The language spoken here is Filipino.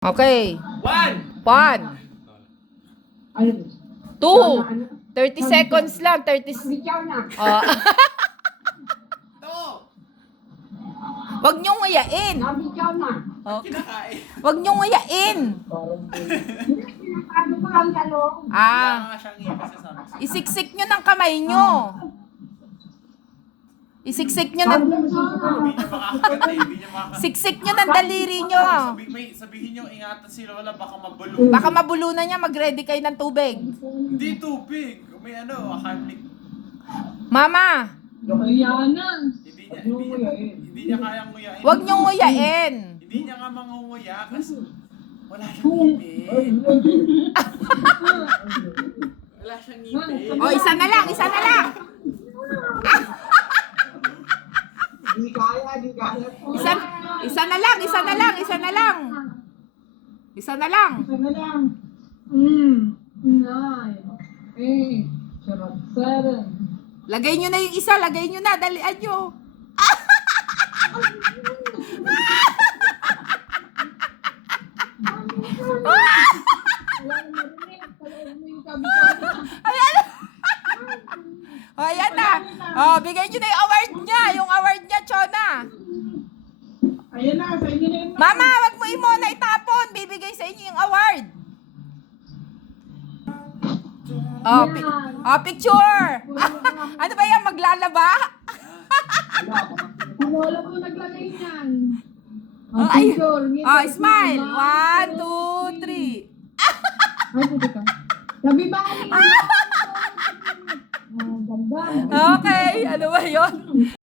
Okay. One. 2. 30 seconds lang. 30 Oh. Two. Wag niyong nguyain. Oh. Wag niyong nguyain. Ah. Isiksik niyo ng kamay niyo. Isiksik niyo ng Hindi niya makakaganda, hindi niya makakaganda. siksik niyo ng daliri niyo. Sabihin niyo, ingatan si Lola, baka mabulong. Baka mabulunan niya, mag-ready kayo ng tubig. Hindi tubig. May Heimlich. Mama, Hindi niya kayang nguyain. wag niyong nguyain. Hindi niya nga mangunguya kasi wala siyang ngipin. Wala siyang ngipin. O, isa na lang, isa na lang. Di kaya. Isa na lang, isa na lang, isa na lang. Isa na lang. 7. Lagay nyo na yung isa, lagay nyo na, dalian nyo. O, ayan na. O, bigay nyo na yung award niya. Yung award niya, Chona. Ayan na, sa inyo na yun. Mama, wag mo na itapon. Bibigay sa inyo yung award. Picture. Ano ba yan, maglalaba? Wala po naglagay niyan. Ay, Picture. smile. 1, 2, 3. Ay, puti ka. Sabi ba kami? Ganda. Okay, ano ba yun?